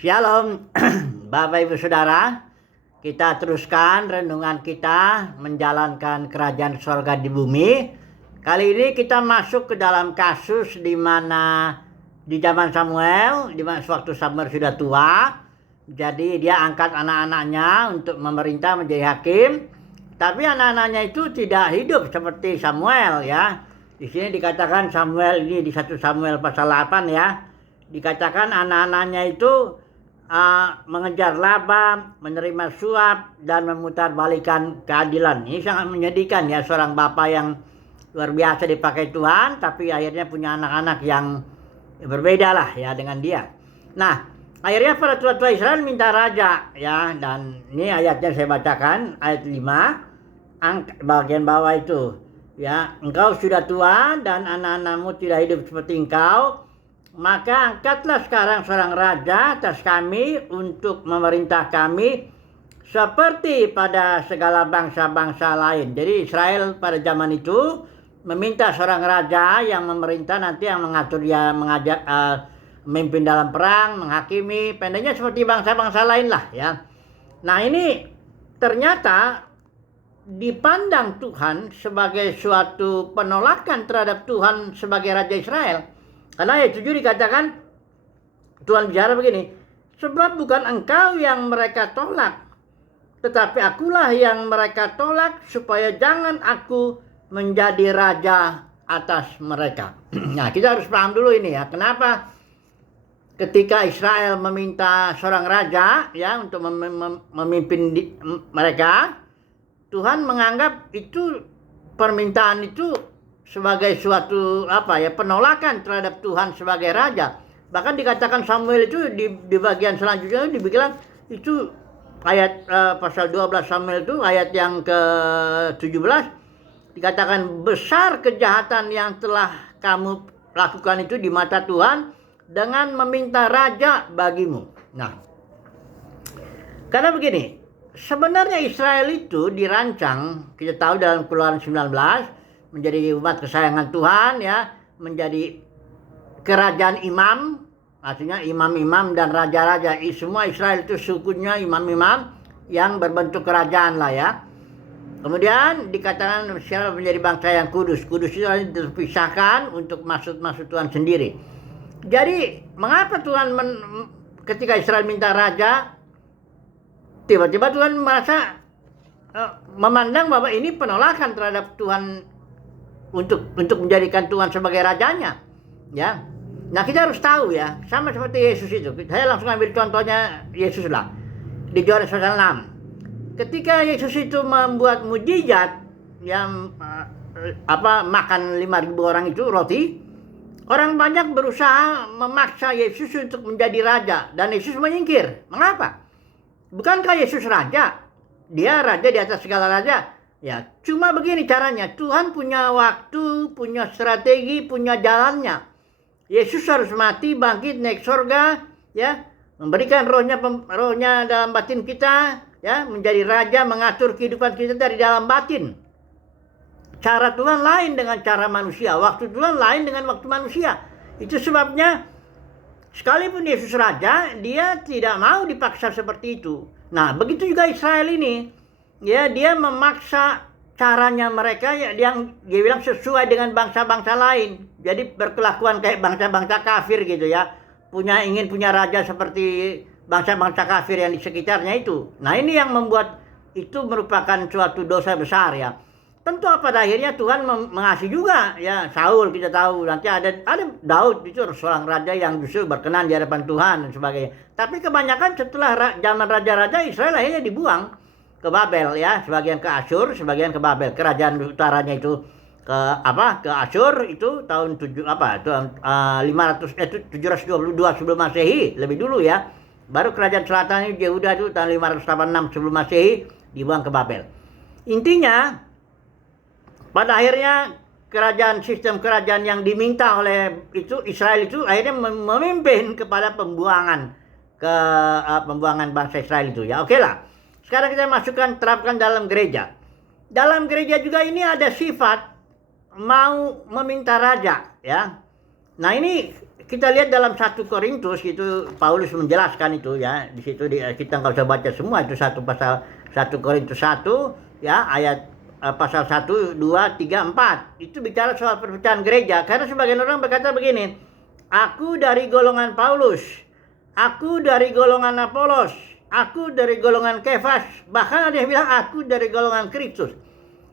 Shalom, Bapak Ibu Saudara. Kita teruskan renungan kita menjalankan kerajaan sorga di bumi. Kali ini kita masuk ke dalam kasus di mana di zaman Samuel, di mana sewaktu Samuel sudah tua, jadi dia angkat anak-anaknya untuk memerintah menjadi hakim. Tapi anak-anaknya itu tidak hidup seperti Samuel ya. Di sini dikatakan Samuel ini di 1 Samuel pasal 8 ya. Dikatakan anak-anaknya itu mengejar laba, menerima suap, dan memutarbalikkan keadilan. Ini sangat menyedihkan ya, seorang bapak yang luar biasa dipakai Tuhan, tapi akhirnya punya anak-anak yang berbeda lah ya dengan dia. Nah, akhirnya para tua-tua Israel minta raja ya, dan ini ayatnya saya bacakan, ayat 5, bagian bawah itu. Ya, engkau sudah tua dan anak-anakmu tidak hidup seperti engkau. Maka angkatlah sekarang seorang raja atas kami untuk memerintah kami seperti pada segala bangsa-bangsa lain. Jadi Israel pada zaman itu meminta seorang raja yang memerintah, nanti yang mengatur dia, mengajak memimpin dalam perang, menghakimi, pendeknya seperti bangsa-bangsa lain lah ya. Nah, ini ternyata dipandang Tuhan sebagai suatu penolakan terhadap Tuhan sebagai Raja Israel. Karena ayat 7 dikatakan, Tuhan bicara begini, sebab bukan engkau yang mereka tolak, tetapi akulah yang mereka tolak, supaya jangan aku menjadi raja atas mereka. Nah, kita harus paham dulu ini ya, kenapa ketika Israel meminta seorang raja ya untuk memimpin mereka, Tuhan menganggap itu permintaan itu sebagai suatu penolakan terhadap Tuhan sebagai raja. Bahkan dikatakan Samuel itu di bagian selanjutnya dibilang itu ayat pasal 12 Samuel itu ayat yang ke-17 dikatakan besar kejahatan yang telah kamu lakukan itu di mata Tuhan dengan meminta raja bagimu. Nah, karena begini, sebenarnya Israel itu dirancang, kita tahu dalam Keluaran 19, menjadi umat kesayangan Tuhan ya, menjadi kerajaan imam, artinya imam-imam dan raja-raja. Semua Israel itu sukunya imam-imam yang berbentuk kerajaan lah ya. Kemudian dikatakan Israel menjadi bangsa yang kudus. Kudus itu terpisahkan untuk maksud Tuhan sendiri. Jadi mengapa Tuhan ketika Israel minta raja, tiba-tiba Tuhan merasa memandang bahwa ini penolakan terhadap Tuhan untuk menjadikan Tuhan sebagai rajanya ya. Nah, kita harus tahu ya, sama seperti Yesus itu. Saya langsung ambil contohnya Yesus lah di Yohanes pasal 6. Ketika Yesus itu membuat mujizat yang makan 5.000 orang itu roti, orang banyak berusaha memaksa Yesus untuk menjadi raja, dan Yesus menyingkir. Mengapa? Bukankah Yesus raja? Dia raja di atas segala raja. Ya, cuma begini caranya. Tuhan punya waktu, punya strategi, punya jalannya. Yesus harus mati, bangkit, naik surga, ya, memberikan rohnya dalam batin kita, ya, menjadi raja, mengatur kehidupan kita dari dalam batin. Cara Tuhan lain dengan cara manusia, waktu Tuhan lain dengan waktu manusia. Itu sebabnya sekalipun Yesus raja, dia tidak mau dipaksa seperti itu. Nah, begitu juga Israel ini. Ya, dia memaksa caranya mereka yang dia bilang sesuai dengan bangsa-bangsa lain. Jadi berkelakuan kayak bangsa-bangsa kafir gitu ya. Ingin punya raja seperti bangsa-bangsa kafir yang di sekitarnya itu. Nah, ini yang membuat itu merupakan suatu dosa besar ya. Tentu pada akhirnya Tuhan mengasihi juga ya. Saul kita tahu, nanti ada Daud itu seorang raja yang justru berkenan di hadapan Tuhan dan sebagainya. Tapi kebanyakan setelah zaman raja-raja Israel akhirnya dibuang ke Babel ya, sebagian ke Asyur, sebagian ke Babel. Kerajaan utaranya itu ke Asyur itu tahun 722 sebelum Masehi, lebih dulu ya. Baru kerajaan selatan Yehuda itu tahun 586 sebelum Masehi dibuang ke Babel. Intinya pada akhirnya sistem kerajaan yang diminta oleh Israel itu akhirnya memimpin kepada pembuangan bangsa Israel itu ya. Oke lah. Sekarang kita terapkan dalam gereja. Dalam gereja juga ini ada sifat mau meminta raja ya. Nah, ini kita lihat dalam 1 Korintus itu Paulus menjelaskan itu ya. Di situ kita nggak usah baca semua itu satu pasal 1 Korintus 1 ya ayat pasal 1, 2, 3, 4. Itu bicara soal perpecahan gereja. Karena sebagian orang berkata begini, aku dari golongan Paulus, aku dari golongan Apolos, aku dari golongan Kefas, bahkan ada yang bilang aku dari golongan Kristus.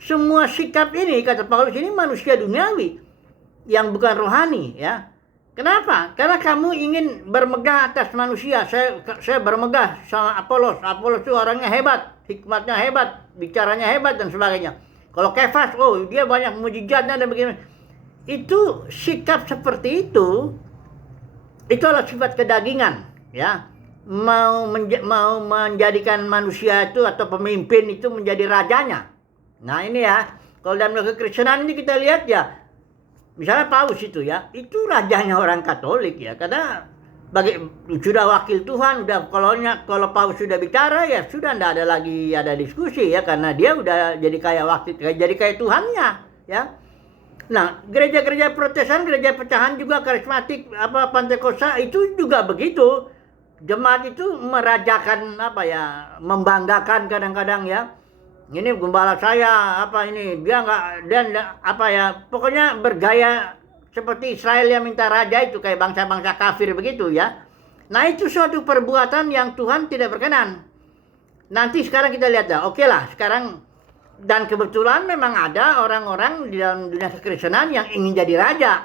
Semua sikap ini, kata Paulus, ini manusia duniawi yang bukan rohani ya. Kenapa? Karena kamu ingin bermegah atas manusia. Saya bermegah sama Apolos. Apolos itu orangnya hebat, hikmatnya hebat, bicaranya hebat dan sebagainya. Kalau Kefas, oh dia banyak mujizatnya dan begini. Itu sikap seperti itu adalah sifat kedagingan, ya. Mau menjadikan manusia itu atau pemimpin itu menjadi rajanya. Nah ini ya, kalau dalam kekristenan ini kita lihat ya, misalnya Paus itu ya, itu rajanya orang Katolik ya, karena sudah wakil Tuhan, kalau Paus sudah bicara ya sudah tidak ada lagi ada diskusi ya, karena dia udah jadi kayak Tuhannya ya. Nah, gereja-gereja Protestan, gereja pecahan juga karismatik, Pentakosta itu juga begitu. Jemaat itu merajakan membanggakan kadang-kadang ya. Ini gembala saya pokoknya bergaya seperti Israel yang minta raja itu, kayak bangsa-bangsa kafir begitu ya. Nah, itu suatu perbuatan yang Tuhan tidak berkenan. Nanti sekarang kita lihat dah, oke lah sekarang, dan kebetulan memang ada orang-orang di dalam dunia kekristenan yang ingin jadi raja.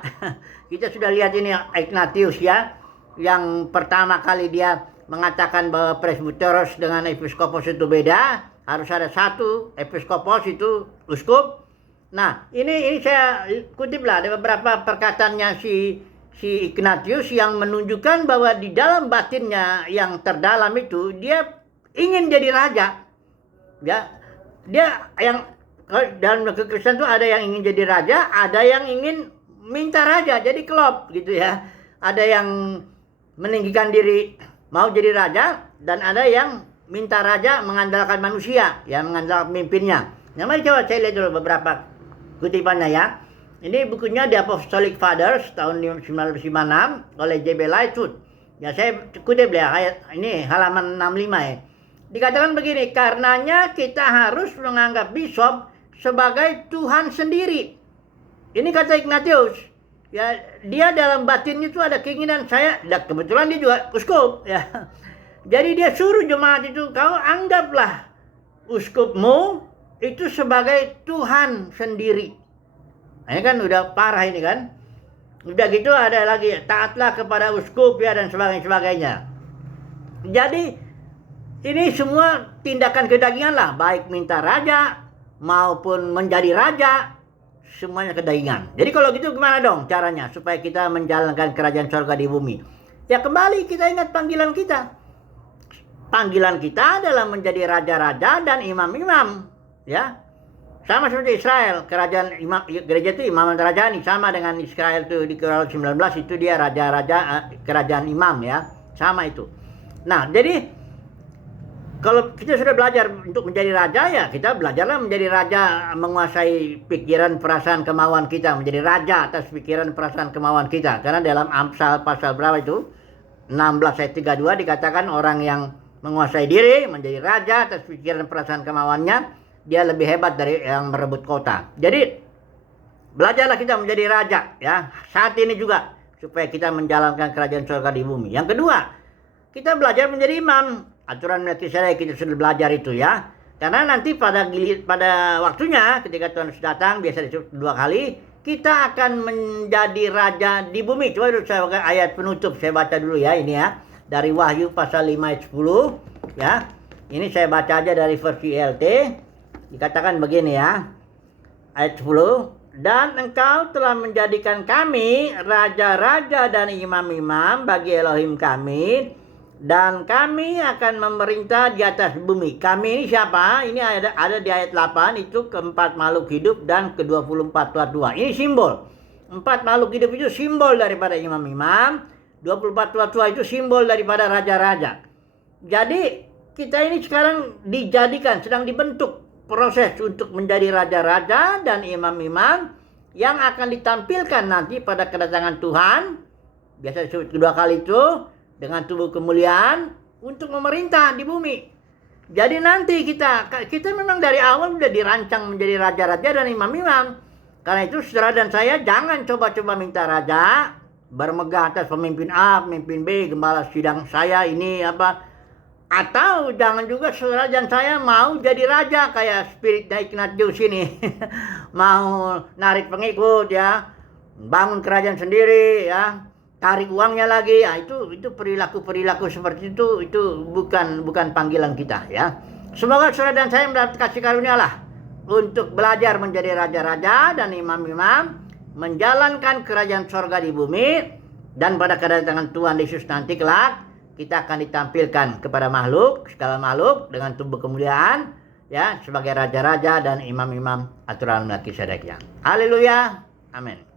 Kita sudah lihat ini Ignatius ya, yang pertama kali dia mengatakan bahwa presbyteros dengan episkopos itu beda. Harus ada satu episkopos itu uskup. Nah, ini saya kutip lah, ada beberapa perkataannya si Ignatius yang menunjukkan bahwa di dalam batinnya yang terdalam itu dia ingin jadi raja. Ya, dia yang dalam kekristenan itu ada yang ingin jadi raja, ada yang ingin minta raja, jadi klop gitu ya. Ada yang meninggikan diri mau jadi raja, dan ada yang minta raja mengandalkan manusia, ya mengandalkan pemimpinnya. Nah, mari coba saya lihat dulu beberapa kutipannya ya. Ini bukunya The Apostolic Fathers tahun 1956 oleh J.B. Lightfoot. Ya saya kutip ya, ini halaman 65 ya. Dikatakan begini, karenanya kita harus menganggap bishop sebagai Tuhan sendiri. Ini kata Ignatius. Ya, dia dalam batinnya itu ada keinginan kebetulan dia juga uskup ya. Jadi dia suruh jemaat itu, kau anggaplah uskupmu itu sebagai Tuhan sendiri. Nah, ini kan udah parah ini kan. Udah gitu ada lagi, taatlah kepada uskup ya dan sebagainya. Jadi ini semua tindakan kedagingan lah, baik minta raja maupun menjadi raja, semuanya kedagingan. Jadi kalau gitu gimana dong caranya supaya kita menjalankan kerajaan surga di bumi? Ya kembali kita ingat panggilan kita. Panggilan kita adalah menjadi raja-raja dan imam-imam, ya. Sama seperti Israel, gereja itu imam dan rajani, sama dengan Israel itu di Keluaran 19 itu dia raja-raja kerajaan imam ya, sama itu. Nah, jadi kalau kita sudah belajar untuk menjadi raja ya, kita belajarlah menjadi raja, menguasai pikiran, perasaan, kemauan kita, menjadi raja atas pikiran, perasaan, kemauan kita. Karena dalam Amsal pasal berapa itu? 16 ayat 32 dikatakan orang yang menguasai diri, menjadi raja atas pikiran, perasaan, kemauannya, dia lebih hebat dari yang merebut kota. Jadi belajarlah kita menjadi raja ya saat ini juga supaya kita menjalankan kerajaan surga di bumi. Yang kedua, kita belajar menjadi imam. Aturan Melkisedek kita sudah belajar itu ya. Karena nanti pada waktunya ketika Tuhan datang, biasa disebut 2 kali, kita akan menjadi raja di bumi. Coba dulu saya pakai ayat penutup, saya baca dulu ya ini ya. Dari Wahyu pasal 5 ayat 10 ya. Ini saya baca aja dari versi LT. Dikatakan begini ya. Ayat 10. Dan engkau telah menjadikan kami raja-raja dan imam-imam bagi Elohim kami, dan kami akan memerintah di atas bumi. Kami ini siapa? Ini ada di ayat 8 itu keempat makhluk hidup dan ke-24 tua-tua. Ini simbol. 4 makhluk hidup itu simbol daripada imam-imam. 24 tua-tua itu simbol daripada raja-raja. Jadi kita ini sekarang sedang dibentuk proses untuk menjadi raja-raja dan imam-imam yang akan ditampilkan nanti pada kedatangan Tuhan biasa disebut kedua kali itu, dengan tubuh kemuliaan untuk memerintah di bumi. Jadi nanti kita memang dari awal sudah dirancang menjadi raja-raja dan imam-imam. Karena itu saudara dan saya jangan coba-coba minta raja, bermegah atas pemimpin A, pemimpin B, gembala sidang saya ini apa. Atau jangan juga saudara dan saya mau jadi raja kayak spiritnya Ignatius ini. Mau narik pengikut ya, bangun kerajaan sendiri ya, tarik uangnya lagi. Ya, itu perilaku seperti itu bukan panggilan kita ya. Semoga saudara dan saya mendapat kasih karunia lah untuk belajar menjadi raja-raja dan imam-imam, menjalankan kerajaan sorga di bumi, dan pada kedatangan Tuhan Yesus nanti kelak kita akan ditampilkan kepada makhluk, segala makhluk dengan tubuh kemuliaan ya, sebagai raja-raja dan imam-imam aturan Melkisedek. Haleluya. Amin.